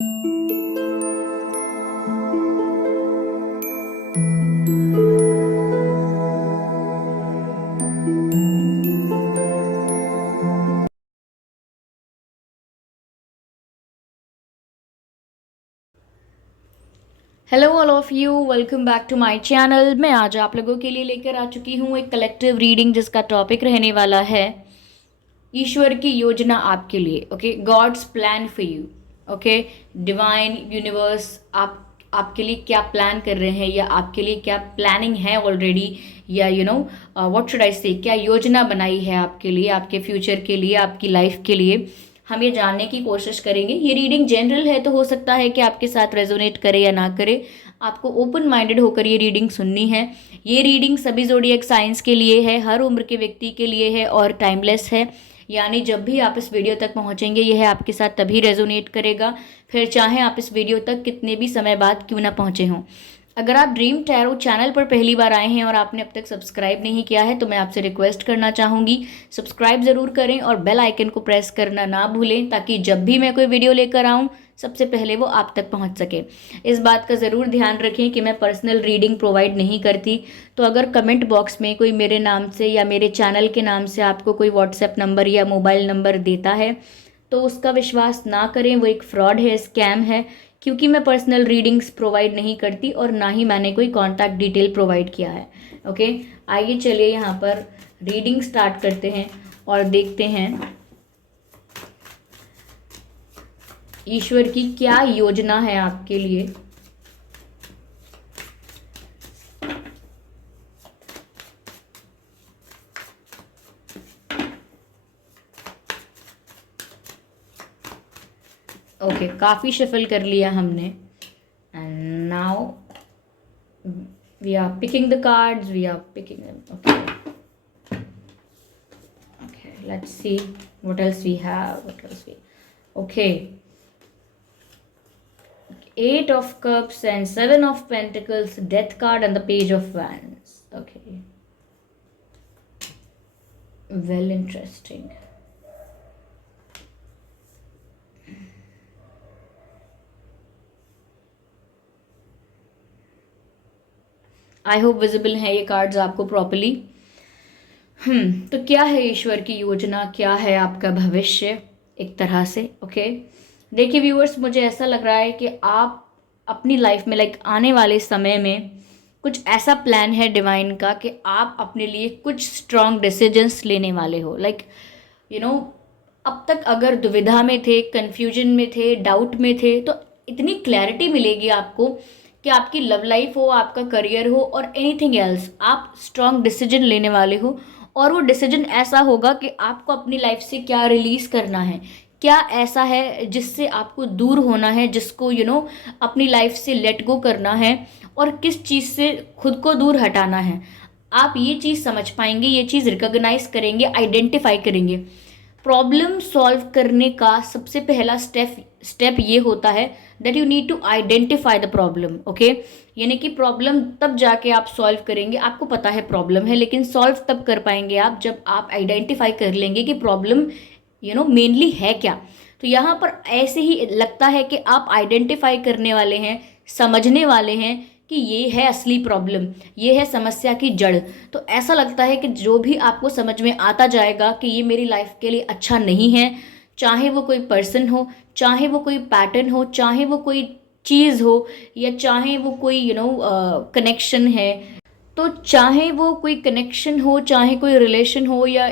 Hello all of you, welcome back to my channel. मैं आज आप लोगों के लिए लेकर आ चुकी हूँ एक कलेक्टिव रीडिंग जिसका टॉपिक रहने वाला है ईश्वर की योजना आपके लिए। Okay, god's plan for you. Okay, divine universe आपके लिए क्या प्लान कर रहे हैं, या आपके लिए क्या प्लानिंग है ऑलरेडी, या व्हाट शुड आई से, क्या योजना बनाई है आपके लिए, आपके फ्यूचर के लिए, आपकी लाइफ के लिए। हम ये जानने की कोशिश करेंगे। ये रीडिंग जनरल है, तो हो सकता है कि आपके साथ रेजोनेट करे या ना करे। आपको ओपन माइंडेड होकर ये रीडिंग सुननी है। ये रीडिंग सभी ज़ोडिएक साइंस के लिए है, हर उम्र के व्यक्ति के लिए है और टाइमलेस है। यानी जब भी आप इस वीडियो तक पहुंचेंगे यह आपके साथ तभी रेजोनेट करेगा, फिर चाहे आप इस वीडियो तक कितने भी समय बाद क्यों ना पहुंचे हों। अगर आप ड्रीम टैरो चैनल पर पहली बार आए हैं और आपने अब तक सब्सक्राइब नहीं किया है तो मैं आपसे रिक्वेस्ट करना चाहूँगी, सब्सक्राइब ज़रूर करें और बेल आइकन को प्रेस करना ना भूलें, ताकि जब भी मैं कोई वीडियो लेकर आऊँ सबसे पहले वो आप तक पहुंच सके। इस बात का ज़रूर ध्यान रखें कि मैं पर्सनल रीडिंग प्रोवाइड नहीं करती। तो अगर कमेंट बॉक्स में कोई मेरे नाम से या मेरे चैनल के नाम से आपको कोई व्हाट्सएप नंबर या मोबाइल नंबर देता है तो उसका विश्वास ना करें, वो एक फ्रॉड है, स्कैम है। क्योंकि मैं पर्सनल रीडिंग्स प्रोवाइड नहीं करती और ना ही मैंने कोई कॉन्टैक्ट डिटेल प्रोवाइड किया है। ओके, आइए चलिए यहाँ पर रीडिंग स्टार्ट करते हैं और देखते हैं ईश्वर की क्या योजना है आपके लिए। ओके, काफ़ी शफल कर लिया हमने and now we are picking the cards, we are picking them. Okay, let's see what else we have, what else we. Okay, 8 of cups and 7 of pentacles, death card and the page of wands. Okay, well, interesting. I hope visible है ये cards आपको properly. तो क्या है ईश्वर की योजना, क्या है आपका भविष्य एक तरह से। ओके, देखिए व्यूअर्स, मुझे ऐसा लग रहा है कि आप अपनी लाइफ में आने वाले समय में कुछ ऐसा प्लान है डिवाइन का कि आप अपने लिए कुछ स्ट्रॉन्ग डिसीजंस लेने वाले हो। यू नो अब तक अगर दुविधा में थे, कंफ्यूजन में थे, डाउट में थे, तो इतनी क्लैरिटी मिलेगी आपको कि आपकी लव लाइफ हो, आपका करियर हो और एनीथिंग एल्स, आप स्ट्रॉन्ग डिसीजन लेने वाले हो। और वो डिसीजन ऐसा होगा कि आपको अपनी लाइफ से क्या रिलीज करना है, क्या ऐसा है जिससे आपको दूर होना है, जिसको अपनी लाइफ से लेट गो करना है, और किस चीज़ से खुद को दूर हटाना है। आप ये चीज़ समझ पाएंगे, ये चीज़ रिकॉग्नाइज करेंगे, आइडेंटिफाई करेंगे। प्रॉब्लम सॉल्व करने का सबसे पहला स्टेप ये होता है that you need to identify the problem. Okay, यानी कि प्रॉब्लम तब जाके आप सॉल्व करेंगे, आपको पता है प्रॉब्लम है, लेकिन सॉल्व तब कर पाएंगे आप जब आप आइडेंटिफाई कर लेंगे कि प्रॉब्लम मेनली है क्या। तो यहाँ पर ऐसे ही लगता है कि आप आइडेंटिफाई करने वाले हैं, समझने वाले हैं कि ये है असली प्रॉब्लम, ये है समस्या की जड़। तो ऐसा लगता है कि जो भी आपको समझ में आता जाएगा कि ये मेरी लाइफ के लिए अच्छा नहीं है, चाहे वो कोई पर्सन हो, चाहे वो कोई पैटर्न हो, चाहे वो कोई चीज़ हो, या चाहे वो कोई कनेक्शन है, तो चाहे वो कोई कनेक्शन हो, चाहे कोई रिलेशन हो, या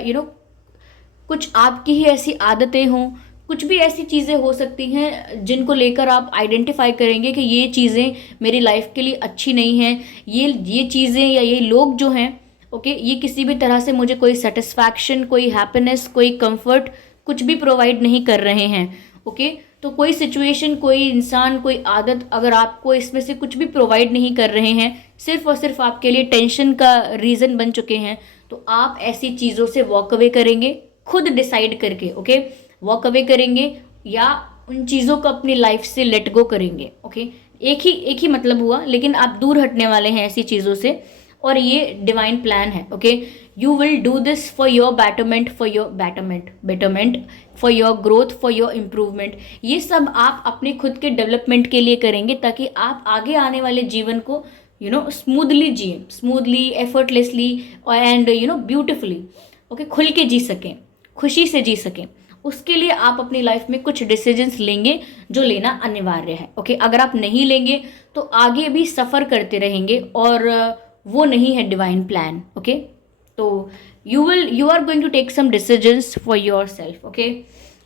कुछ आपकी ही ऐसी आदतें हों, कुछ भी ऐसी चीज़ें हो सकती हैं जिनको लेकर आप आइडेंटिफाई करेंगे कि ये चीज़ें मेरी लाइफ के लिए अच्छी नहीं हैं, ये चीज़ें या ये लोग जो हैं, ओके, ये किसी भी तरह से मुझे कोई सेटिस्फैक्शन, कोई हैप्पीनेस, कोई कंफर्ट कुछ भी प्रोवाइड नहीं कर रहे हैं। ओके, तो कोई सिचुएशन, कोई इंसान, कोई आदत अगर आपको इसमें से कुछ भी प्रोवाइड नहीं कर रहे हैं, सिर्फ और सिर्फ आपके लिए टेंशन का रीज़न बन चुके हैं, तो आप ऐसी चीज़ों से वॉक अवे करेंगे, खुद डिसाइड करके। ओके, वॉक अवे करेंगे या उन चीज़ों को अपनी लाइफ से लेट गो करेंगे। ओके, एक ही मतलब हुआ, लेकिन आप दूर हटने वाले हैं ऐसी चीज़ों से। और ये डिवाइन प्लान है। Okay, you will do this for your betterment, betterment for your growth, for your improvement. ये सब आप अपने खुद के डेवलपमेंट के लिए करेंगे ताकि आप आगे आने वाले जीवन को स्मूथली जिए, smoothly, effortlessly and beautifully. Okay, खुल के जी सकें, खुशी से जी सकें। उसके लिए आप अपनी लाइफ में कुछ डिसीजंस लेंगे जो लेना अनिवार्य है। ओके, अगर आप नहीं लेंगे तो आगे भी सफ़र करते रहेंगे और वो नहीं है डिवाइन प्लान। ओके, तो you are going to take some decisions for yourself. Okay,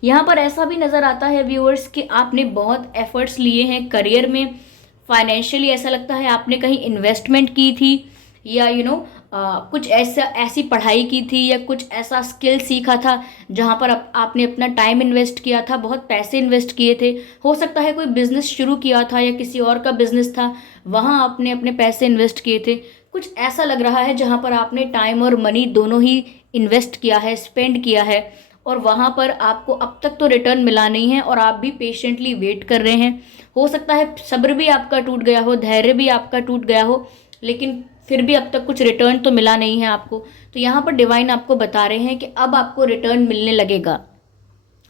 यहाँ पर ऐसा भी नज़र आता है व्यूअर्स कि आपने बहुत एफर्ट्स लिए हैं करियर में, फाइनेंशियली ऐसा लगता है आपने कहीं इन्वेस्टमेंट की थी या कुछ ऐसी पढ़ाई की थी या कुछ ऐसा स्किल सीखा था जहाँ पर आपने अपना टाइम इन्वेस्ट किया था, बहुत पैसे इन्वेस्ट किए थे। हो सकता है कोई बिजनेस शुरू किया था या किसी और का बिजनेस था, वहाँ आपने अपने पैसे इन्वेस्ट किए थे। कुछ ऐसा लग रहा है जहाँ पर आपने टाइम और मनी दोनों ही इन्वेस्ट किया है, स्पेंड किया है, और वहाँ पर आपको अब तक तो रिटर्न मिला नहीं है और आप भी पेशेंटली वेट कर रहे हैं। हो सकता है सब्र भी आपका टूट गया हो, धैर्य भी आपका टूट गया हो, लेकिन फिर भी अब तक कुछ रिटर्न तो मिला नहीं है आपको। तो यहाँ पर डिवाइन आपको बता रहे हैं कि अब आपको रिटर्न मिलने लगेगा।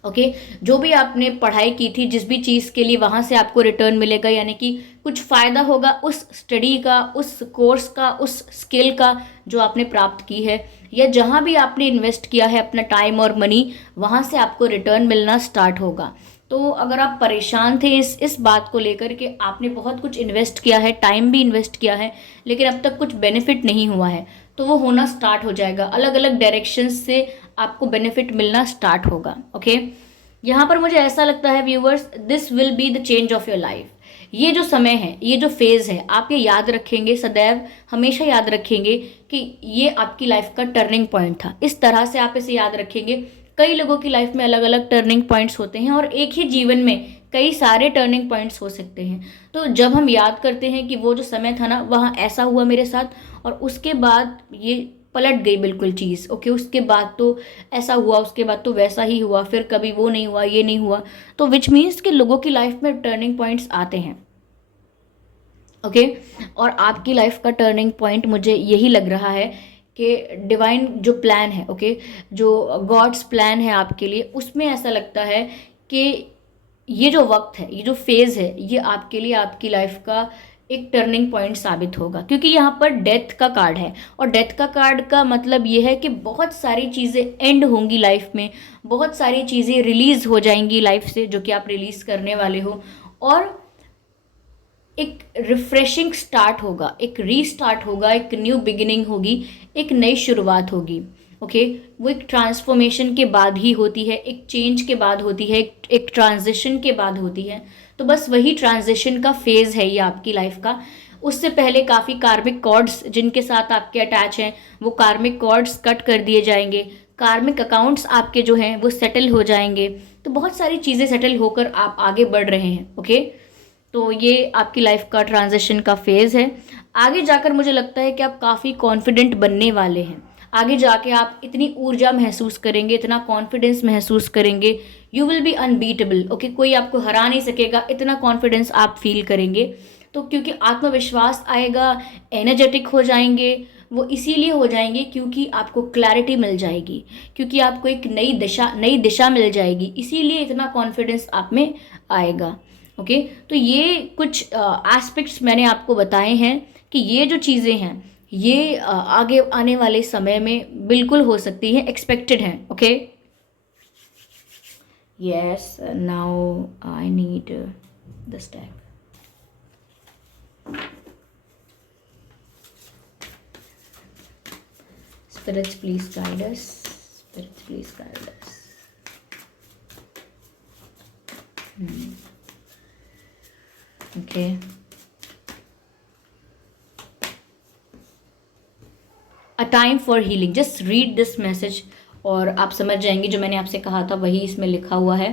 ओके, जो भी आपने पढ़ाई की थी, जिस भी चीज़ के लिए, वहाँ से आपको रिटर्न मिलेगा, यानी कि कुछ फ़ायदा होगा उस स्टडी का, उस कोर्स का, उस स्किल का जो आपने प्राप्त की है, या जहाँ भी आपने इन्वेस्ट किया है अपना टाइम और मनी, वहाँ से आपको रिटर्न मिलना स्टार्ट होगा। तो अगर आप परेशान थे इस बात को लेकर कि आपने बहुत कुछ इन्वेस्ट किया है, टाइम भी इन्वेस्ट किया है, लेकिन अब तक कुछ बेनिफिट नहीं हुआ है, तो वो होना स्टार्ट हो जाएगा। अलग अलग डायरेक्शंस से आपको बेनिफिट मिलना स्टार्ट होगा। ओके, यहाँ पर मुझे ऐसा लगता है viewers, this will be the change of your life. ये जो समय है, ये जो फेज़ है, आप ये याद रखेंगे, सदैव हमेशा याद रखेंगे कि ये आपकी लाइफ का टर्निंग पॉइंट था। इस तरह से आप इसे याद रखेंगे। कई लोगों की लाइफ में अलग अलग टर्निंग पॉइंट्स होते हैं और एक ही जीवन में कई सारे टर्निंग पॉइंट्स हो सकते हैं। तो जब हम याद करते हैं कि वो जो समय था ना, वहाँ ऐसा हुआ मेरे साथ और उसके बाद ये पलट गई बिल्कुल चीज़। ओके, उसके बाद तो ऐसा हुआ, उसके बाद तो वैसा ही हुआ, फिर कभी वो नहीं हुआ, ये नहीं हुआ। तो विच मीन्स कि लोगों की लाइफ में टर्निंग पॉइंट्स आते हैं। ओके, और आपकी लाइफ का टर्निंग पॉइंट मुझे यही लग रहा है कि डिवाइन जो प्लान है, ओके, जो गॉड्स प्लान है आपके लिए, उसमें ऐसा लगता है कि ये जो वक्त है, ये जो फेज़ है, ये आपके लिए आपकी लाइफ का एक टर्निंग पॉइंट साबित होगा। क्योंकि यहाँ पर डेथ का कार्ड है और डेथ का कार्ड का मतलब ये है कि बहुत सारी चीज़ें एंड होंगी लाइफ में, बहुत सारी चीज़ें रिलीज़ हो जाएंगी लाइफ से जो कि आप रिलीज़ करने वाले हो, और एक रिफ्रेशिंग स्टार्ट होगा, एक रीस्टार्ट होगा, एक न्यू बिगिनिंग होगी, एक नई शुरुआत होगी। ओके, वो एक ट्रांसफॉर्मेशन के बाद ही होती है, एक चेंज के बाद होती है, एक ट्रांजिशन के बाद होती है। तो बस वही ट्रांजिशन का फेज़ है ये आपकी लाइफ का। उससे पहले काफ़ी कार्मिक कॉर्ड्स जिनके साथ आपके अटैच हैं, वो कार्मिक कॉर्ड्स कट कर दिए जाएंगे, कार्मिक अकाउंट्स आपके जो हैं वो सेटल हो जाएंगे। तो बहुत सारी चीज़ें सेटल होकर आप आगे बढ़ रहे हैं। ओके, तो ये आपकी लाइफ का ट्रांजिशन का फेज़ है। आगे जाकर मुझे लगता है कि आप काफ़ी कॉन्फिडेंट बनने वाले हैं। आगे जाके आप इतनी ऊर्जा महसूस करेंगे, इतना कॉन्फिडेंस महसूस करेंगे, you will be unbeatable. Okay, कोई आपको हरा नहीं सकेगा, इतना कॉन्फिडेंस आप फील करेंगे। तो क्योंकि आत्मविश्वास आएगा, एनर्जेटिक हो जाएंगे, वो इसीलिए हो जाएंगे क्योंकि आपको क्लैरिटी मिल जाएगी, क्योंकि आपको एक नई दिशा मिल जाएगी, इसीलिए इतना कॉन्फिडेंस आप में आएगा। ओके, तो ये कुछ एस्पेक्ट्स मैंने आपको बताए हैं कि ये जो चीज़ें हैं ये आगे आने वाले समय में बिल्कुल हो सकती हैं, एक्सपेक्टेड हैं। Okay, yes, now I need this tag. Spirits, please guide us. Spirits, please guide us. Okay. A time for healing. Just read this message और आप समझ जाएंगे जो मैंने आपसे कहा था वही इसमें लिखा हुआ है।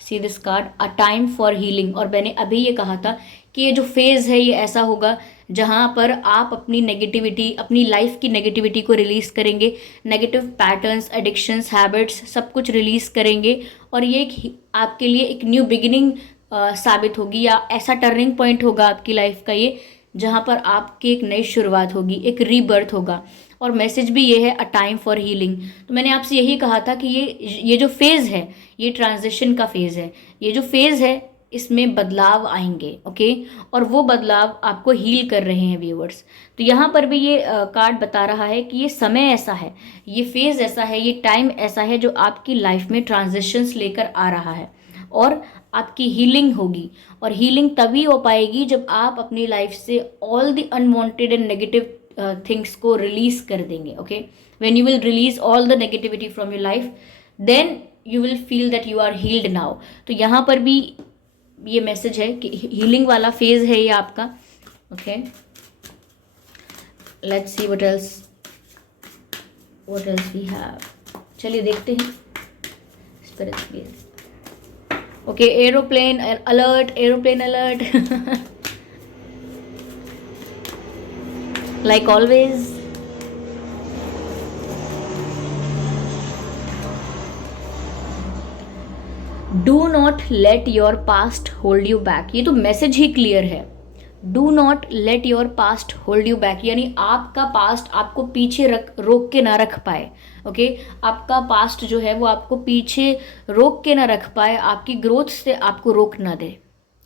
See this card, a time for healing। और मैंने अभी ये कहा था कि ये जो फेज़ है ये ऐसा होगा जहाँ पर आप अपनी नेगेटिविटी, अपनी लाइफ की नेगेटिविटी को रिलीज़ करेंगे, नेगेटिव पैटर्न्स, एडिक्शंस, हैबिट्स, सब कुछ रिलीज़ करेंगे, और ये आपके लिए एक न्यू बिगिनिंग साबित होगी, या ऐसा टर्निंग पॉइंट होगा आपकी लाइफ का ये जहाँ पर आपकी एक नई शुरुआत होगी, एक रीबर्थ होगा। और मैसेज भी ये है, अ टाइम फॉर हीलिंग। तो मैंने आपसे यही कहा था कि ये जो फेज़ है, ये ट्रांजिशन का फेज़ है। ये जो फेज़ है इसमें बदलाव आएंगे, ओके। और वो बदलाव आपको हील कर रहे हैं व्यूअर्स। तो यहाँ पर भी ये कार्ड बता रहा है कि ये समय ऐसा है, ये फेज़ ऐसा है, ये टाइम ऐसा है जो आपकी लाइफ में ट्रांजिशंस लेकर आ रहा है। और आपकी हीलिंग होगी। और हीलिंग तभी हो पाएगी जब आप अपनी लाइफ से all the unwanted and negative things को रिलीज कर देंगे, okay. When you will release all the negativity from your life, then you will feel that you are healed now. तो यहाँ पर भी ये मैसेज है कि हीलिंग वाला फेज है ये आपका, okay. Let's see what else we have. चलिए देखते हैं spirit please. Okay, aeroplane alert, aeroplane alert. Like always. Do not let your past hold you back. ये तो मैसेज ही क्लियर है। Do not let your past hold you back, यानी आपका past आपको पीछे रोक के ना रख पाए, ओके। आपका पास्ट जो है वो आपको पीछे रोक के ना रख पाए, आपकी ग्रोथ से आपको रोक ना दे,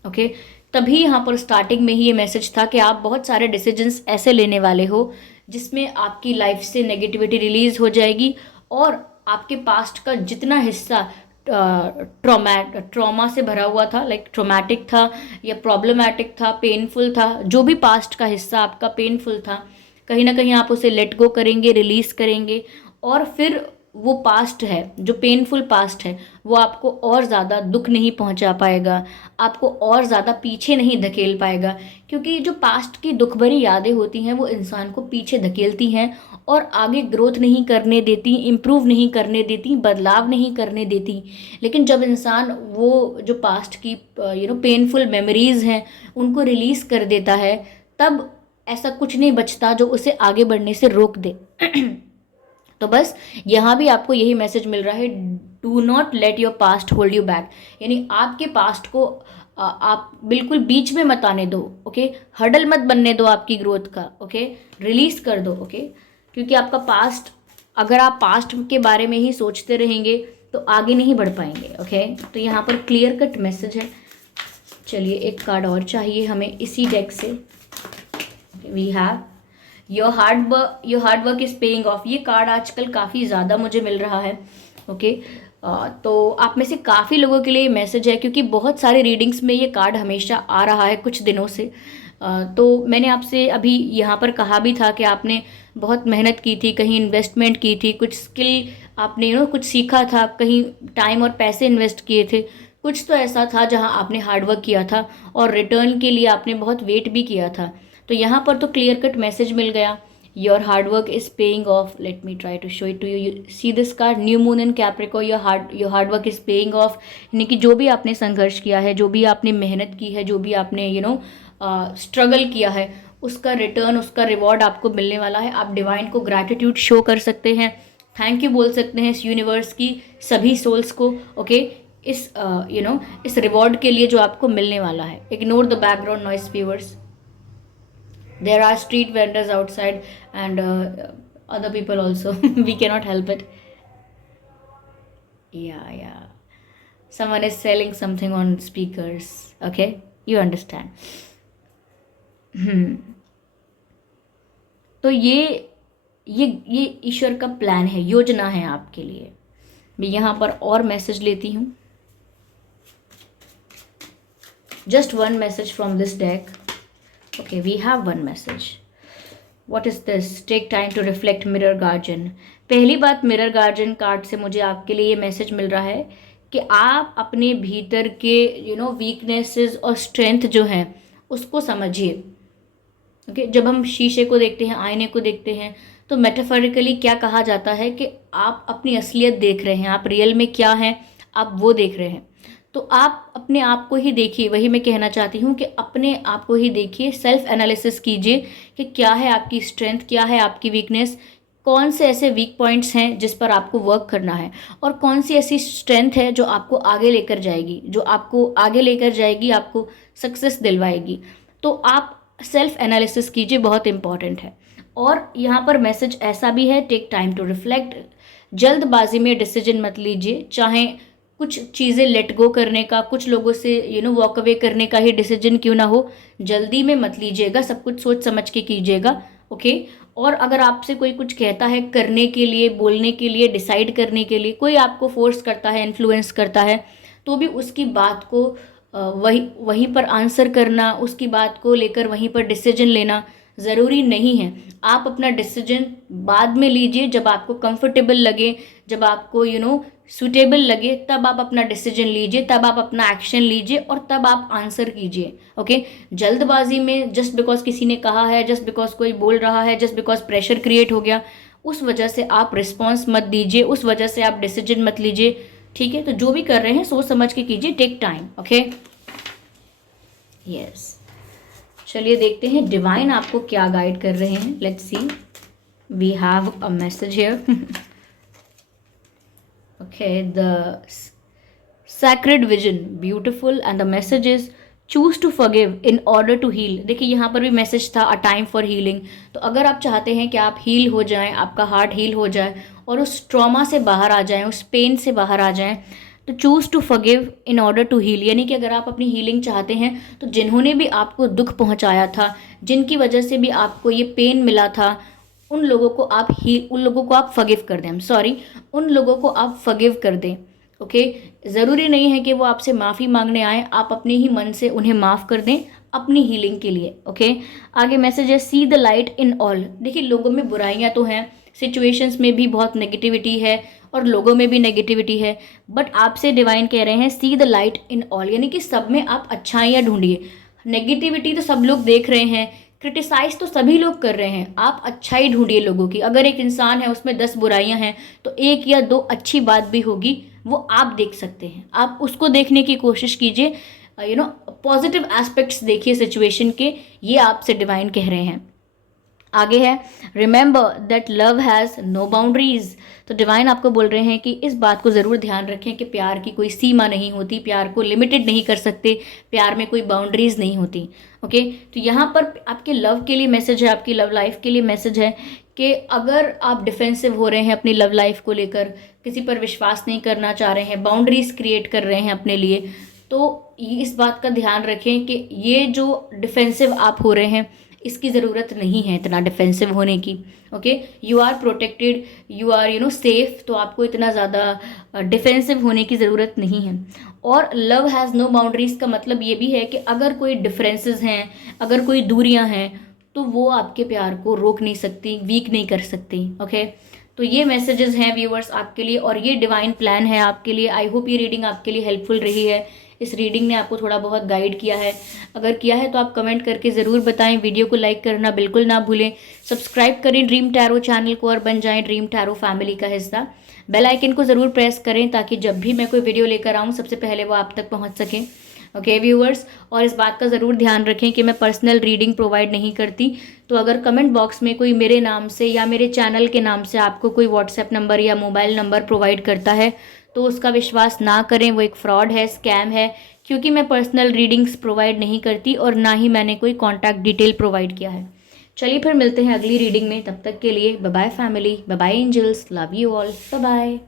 ओके। तभी यहाँ पर स्टार्टिंग में ही ये मैसेज था कि आप बहुत सारे डिसीजंस ऐसे लेने वाले हो जिसमें आपकी लाइफ से नेगेटिविटी रिलीज हो जाएगी। और आपके पास्ट का जितना हिस्सा ट्रॉमा से भरा हुआ था, लाइक ट्रोमैटिक था या प्रॉब्लमैटिक था, पेनफुल था, जो भी पास्ट का हिस्सा आपका पेनफुल था, कहीं ना कहीं आप उसे लेट गो करेंगे, रिलीज करेंगे। और फिर वो पास्ट है, जो पेनफुल पास्ट है, वो आपको और ज़्यादा दुख नहीं पहुंचा पाएगा, आपको और ज़्यादा पीछे नहीं धकेल पाएगा। क्योंकि जो पास्ट की दुख भरी यादें होती हैं वो इंसान को पीछे धकेलती हैं और आगे ग्रोथ नहीं करने देती, इम्प्रूव नहीं करने देती, बदलाव नहीं करने देती। लेकिन जब इंसान वो जो पास्ट की पेनफुल मेमोरीज हैं उनको रिलीज कर देता है, तब ऐसा कुछ नहीं बचता जो उसे आगे बढ़ने से रोक दे। तो बस यहाँ भी आपको यही मैसेज मिल रहा है, do not let your past hold you back. यानी आपके पास्ट को आप बिल्कुल बीच में मत आने दो, ओके। हर्डल मत बनने दो आपकी ग्रोथ का, ओके। रिलीज कर दो, ओके। क्योंकि आपका पास्ट, अगर आप पास्ट के बारे में ही सोचते रहेंगे तो आगे नहीं बढ़ पाएंगे, ओके। तो यहाँ पर क्लियर कट मैसेज है। चलिए एक कार्ड और चाहिए हमें इसी डेक से। We have your hard work is paying off. ये कार्ड आजकल काफ़ी ज़्यादा मुझे मिल रहा है, ओके। तो आप में से काफ़ी लोगों के लिए मैसेज है, क्योंकि बहुत सारे रीडिंग्स में ये कार्ड हमेशा आ रहा है कुछ दिनों से। तो मैंने आपसे अभी यहाँ पर कहा भी था कि आपने बहुत मेहनत की थी, कहीं इन्वेस्टमेंट की थी, कुछ स्किल आपने कुछ सीखा था, कहीं टाइम और पैसे इन्वेस्ट किए थे, कुछ तो ऐसा था जहाँ आपने हार्डवर्क किया था और रिटर्न के लिए आपने बहुत वेट भी किया था। तो यहाँ पर तो क्लियर कट मैसेज मिल गया, your hard work is paying off. Let me try to show it to you. See this card, new moon in Capricorn, your hard work is paying off. यानी कि जो भी आपने संघर्ष किया है, जो भी आपने मेहनत की है, जो भी आपने स्ट्रगल किया है, उसका रिटर्न, उसका रिवॉर्ड आपको मिलने वाला है। आप डिवाइन को ग्रैटिट्यूड शो कर सकते हैं, थैंक यू बोल सकते हैं इस यूनिवर्स की सभी सोल्स को, ओके। इस इस रिवॉर्ड के लिए जो आपको मिलने वाला है। Ignore the background noise viewers. There are street vendors outside and other people also. We cannot help it. Yeah. Someone is selling something on speakers. Okay, you understand. तो ये ईश्वर का प्लान है, योजना है आपके लिए। मैं यहाँ पर और मैसेज लेती हूँ। Just one message from this deck. Okay, we have one message. What is this? Take time to reflect, mirror guardian. पहली बात, मिरर गार्जियन कार्ड से मुझे आपके लिए ये मैसेज मिल रहा है कि आप अपने भीतर के वीकनेसेस और स्ट्रेंथ जो हैं उसको समझिए, ओके। जब हम शीशे को देखते हैं, आईने को देखते हैं, तो मेटाफोरिकली क्या कहा जाता है कि आप अपनी असलियत देख रहे हैं, आप रियल में क्या हैं आप वो देख रहे हैं। तो आप अपने आप को ही देखिए, वही मैं कहना चाहती हूँ कि अपने आप को ही देखिए, सेल्फ एनालिसिस कीजिए कि क्या है आपकी स्ट्रेंथ, क्या है आपकी वीकनेस, कौन से ऐसे वीक पॉइंट्स हैं जिस पर आपको वर्क करना है, और कौन सी ऐसी स्ट्रेंथ है जो आपको आगे लेकर जाएगी, आपको सक्सेस दिलवाएगी। तो आप सेल्फ एनालिसिस कीजिए, बहुत इंपॉर्टेंट है। और यहाँ पर मैसेज ऐसा भी है, टेक टाइम टू रिफ्लेक्ट, जल्दबाजी में डिसीजन मत लीजिए, चाहे कुछ चीज़ें लेट गो करने का, कुछ लोगों से वॉक अवे करने का ही डिसीजन क्यों ना हो, जल्दी में मत लीजिएगा, सब कुछ सोच समझ के कीजिएगा, ओके। और अगर आपसे कोई कुछ कहता है करने के लिए, बोलने के लिए, डिसाइड करने के लिए, कोई आपको फोर्स करता है, इन्फ्लुएंस करता है, तो भी उसकी बात को वहीं पर आंसर करना, उसकी बात को लेकर वहीं पर डिसीजन लेना ज़रूरी नहीं है। आप अपना डिसीजन बाद में लीजिए, जब आपको कंफर्टेबल लगे, जब आपको सूटेबल लगे, तब आप अपना डिसीजन लीजिए, तब आप अपना एक्शन लीजिए और तब आप आंसर कीजिए, ओके। जल्दबाजी में जस्ट बिकॉज किसी ने कहा है, जस्ट बिकॉज कोई बोल रहा है, जस्ट बिकॉज प्रेशर क्रिएट हो गया, उस वजह से आप रिस्पॉन्स मत दीजिए, उस वजह से आप डिसीजन मत लीजिए, ठीक है। तो जो भी कर रहे हैं सोच समझ के कीजिए, टेक टाइम, ओके। यस, चलिए देखते हैं डिवाइन आपको क्या गाइड कर रहे हैं। Let's see, we have a message here. Okay, the sacred vision, beautiful, and the message is choose to forgive in order to heal। देखिए यहाँ पर भी मैसेज था, a time for healing। तो अगर आप चाहते हैं कि आप हील हो जाएं, आपका हार्ट हील हो जाए और उस ट्रॉमा से बाहर आ जाएं, उस पेन से बाहर आ जाएं, तो choose to forgive in order to heal, यानी कि अगर आप अपनी हीलिंग चाहते हैं तो जिन्होंने भी आपको दुख पहुंचाया था, जिनकी वजह से भी आपको ये पेन मिला था, उन लोगों को आप फॉरगिव कर दें। सॉरी, उन लोगों को आप फॉरगिव कर दें, ओके। ज़रूरी नहीं है कि वो आपसे माफ़ी मांगने आए, आप अपने ही मन से उन्हें माफ़ कर दें अपनी हीलिंग के लिए, ओके। आगे मैसेज है see the light in all. देखिए लोगों में बुराइयां तो हैं, सिचुएशंस में भी बहुत नेगेटिविटी है और लोगों में भी नेगेटिविटी है, बट आपसे डिवाइन कह रहे हैं see the light in all, यानी कि सब में आप अच्छाइयाँ ढूंढिए। नेगेटिविटी तो सब लोग देख रहे हैं, क्रिटिसाइज तो सभी लोग कर रहे हैं, आप अच्छाई ढूंढिए लोगों की। अगर एक इंसान है उसमें 10 बुराइयां हैं तो एक या दो अच्छी बात भी होगी, वो आप देख सकते हैं, आप उसको देखने की कोशिश कीजिए, पॉजिटिव एस्पेक्ट्स देखिए सिचुएशन के, ये आपसे डिवाइन कह रहे हैं। आगे है remember that love has no boundaries. तो डिवाइन आपको बोल रहे हैं कि इस बात को ज़रूर ध्यान रखें कि प्यार की कोई सीमा नहीं होती, प्यार को लिमिटेड नहीं कर सकते, प्यार में कोई बाउंड्रीज नहीं होती, ओके। तो यहाँ पर आपके लव के लिए मैसेज है, आपकी लव लाइफ के लिए मैसेज है कि अगर आप डिफेंसिव हो रहे हैं अपनी लव लाइफ को लेकर, किसी पर विश्वास नहीं करना चाह रहे हैं, बाउंड्रीज क्रिएट कर रहे हैं अपने लिए, तो इस बात का ध्यान रखें कि ये जो डिफेंसिव आप हो रहे हैं इसकी ज़रूरत नहीं है इतना डिफेंसिव होने की, okay. You are protected, you are safe, तो आपको इतना ज़्यादा डिफेंसिव होने की ज़रूरत नहीं है। और लव हैज़ नो बाउंड्रीज का मतलब ये भी है कि अगर कोई डिफरेंसेस हैं, अगर कोई दूरियां हैं, तो वो आपके प्यार को रोक नहीं सकती, वीक नहीं कर सकती, ओके। तो ये मैसेजेस हैं व्यूअर्स आपके लिए और ये डिवाइन प्लान है आपके लिए। आई होप ये रीडिंग आपके लिए हेल्पफुल रही है, इस रीडिंग ने आपको थोड़ा बहुत गाइड किया है। अगर किया है तो आप कमेंट करके ज़रूर बताएं, वीडियो को लाइक करना बिल्कुल ना भूलें, सब्सक्राइब करें ड्रीम टैरो चैनल को और बन जाएं ड्रीम टैरो फैमिली का हिस्सा। बेल आइकन को ज़रूर प्रेस करें ताकि जब भी मैं कोई वीडियो लेकर आऊँ सबसे पहले वो आप तक पहुँच सकें, ओके व्यूअर्स। और इस बात का ज़रूर ध्यान रखें कि मैं पर्सनल रीडिंग प्रोवाइड नहीं करती, तो अगर कमेंट बॉक्स में कोई मेरे नाम से या मेरे चैनल के नाम से आपको कोई व्हाट्सएप नंबर या मोबाइल नंबर प्रोवाइड करता है तो उसका विश्वास ना करें, वो एक फ्रॉड है, स्कैम है, क्योंकि मैं पर्सनल रीडिंग्स प्रोवाइड नहीं करती और ना ही मैंने कोई कॉन्टैक्ट डिटेल प्रोवाइड किया है। चलिए फिर मिलते हैं अगली रीडिंग में, तब तक के लिए bye bye family, bye bye angels, love you all, bye bye.